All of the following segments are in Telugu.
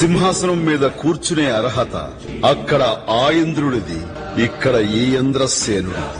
సింహాసనం మీద కూర్చునే అర్హత అక్కడ ఆ ఇంద్రుడిది, ఇక్కడ ఈ ఇంద్రసేనుడిది.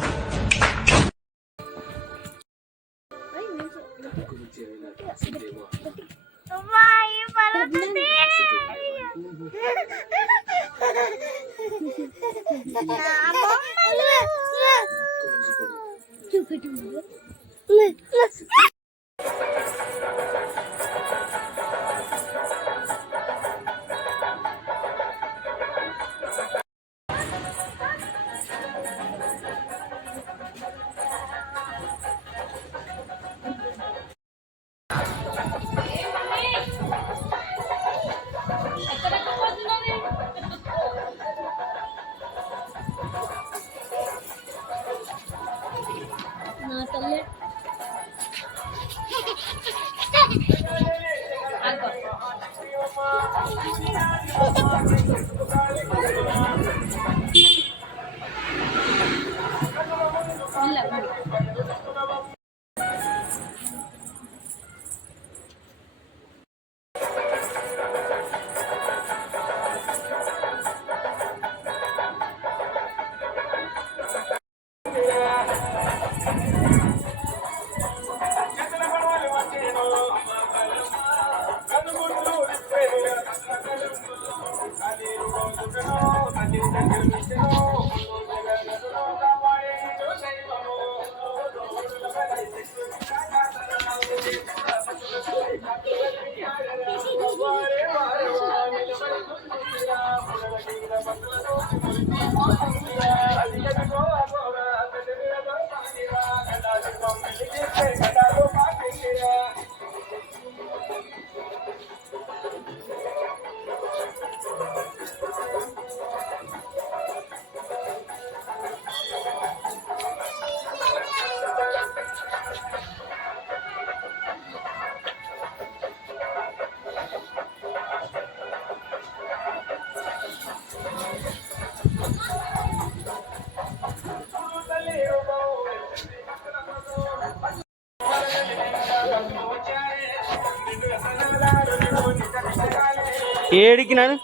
ఏడికి నాను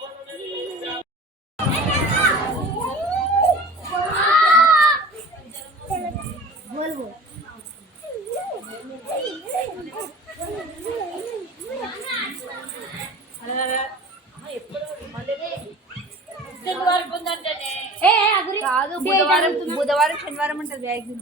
కాదు బుధవారం బుధవారం శనివారం ఉంటుంది వ్యాక్సిన్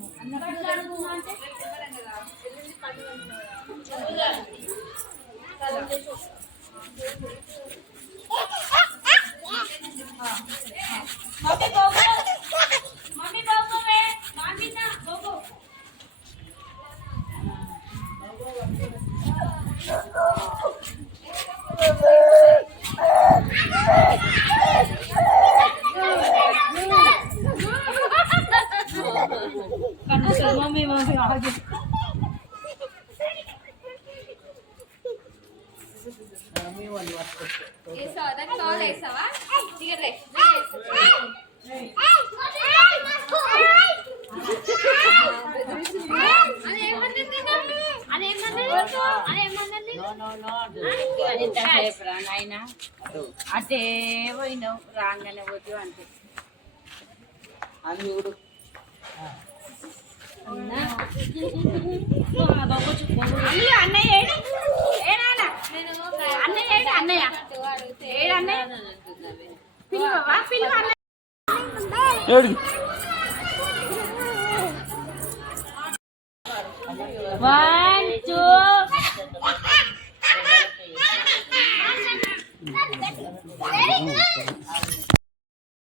मम्मी मम्मी आगे ऐसा होता है कॉल ऐसा वा ठीक है ले అటే పోయినావు రాగానే పోతు అంతే అందుడు అన్నయ్య అన్నయ్య అన్నయ్య పిలువా పిలువ వన్ టూ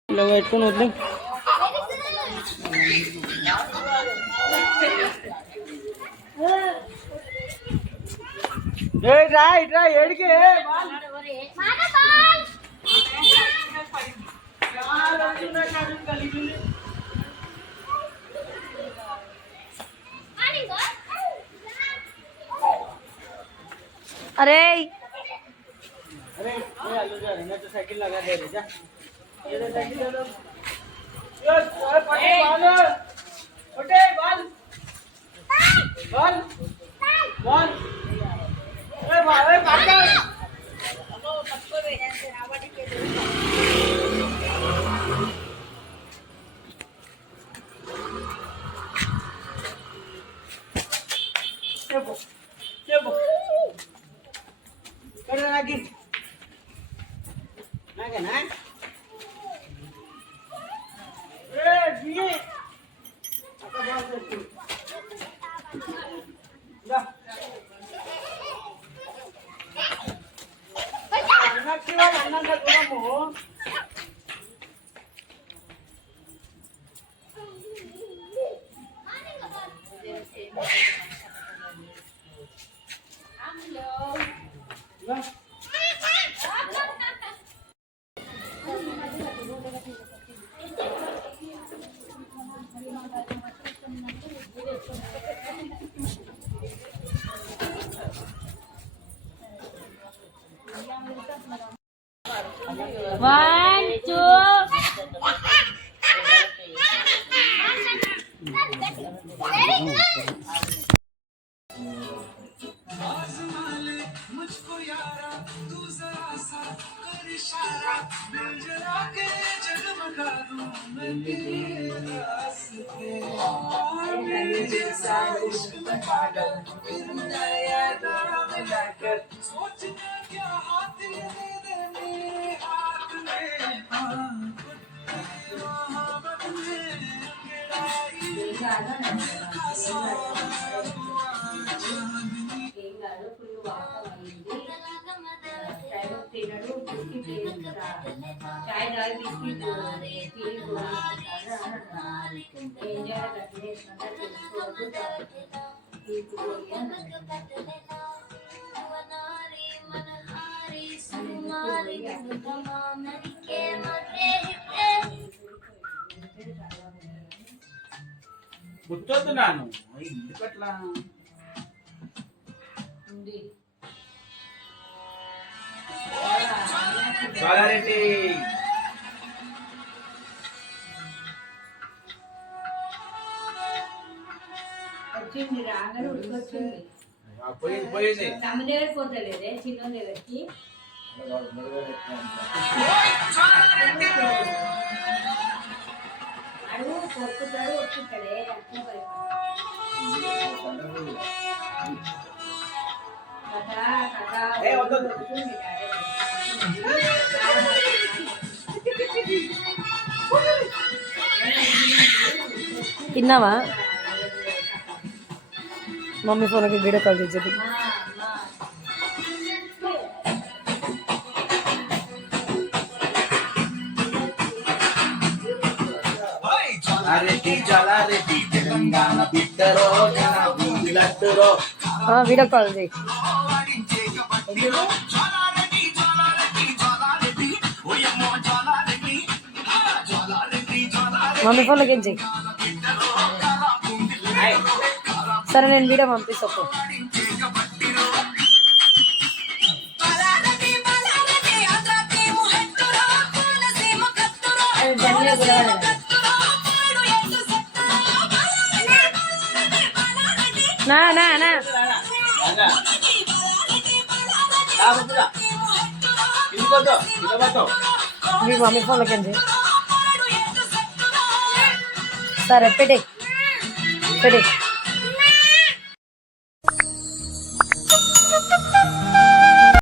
ఇలా పెట్టుకుని వద్దాం రా ఇట్రా ఏడికి अरे साइकिल लगा दे रे जा ये ले साइकिल ले लो यो पटे बाल पटे बाल बाल बाल अरे भाई पाटा Coba, coba. Ada lagi. Naga na? Gini. Apa bahasa itu? Dah. Anak kira anak dah kamu. One, two. గుర్తొద్దు నాను ఎందుకట్లా బాలారెడ్డి వచ్చింది రాగానే ఉడికొచ్చింది పోయింది పోయింది తమ దగ్గర పోతలేదే చిన్న దగ్గరికి అడుగు కొట్టుతాడు వచ్చుతాడే తిన్నావా మమ్మీ ఫోన్కి వీడియో కాల్ చేసేది తెలంగాణ బిడ్డరో లడ్డురో వీడియో కాల్ చేయి మమ్మీ ఫోన్లోకి ఏం చెయ్యి సరే నేను వీడియో పంపిస్తా నా నా నా మీ మమ్మీ ఫోన్లోకి ఏం చెయ్యి సరే పెట్టే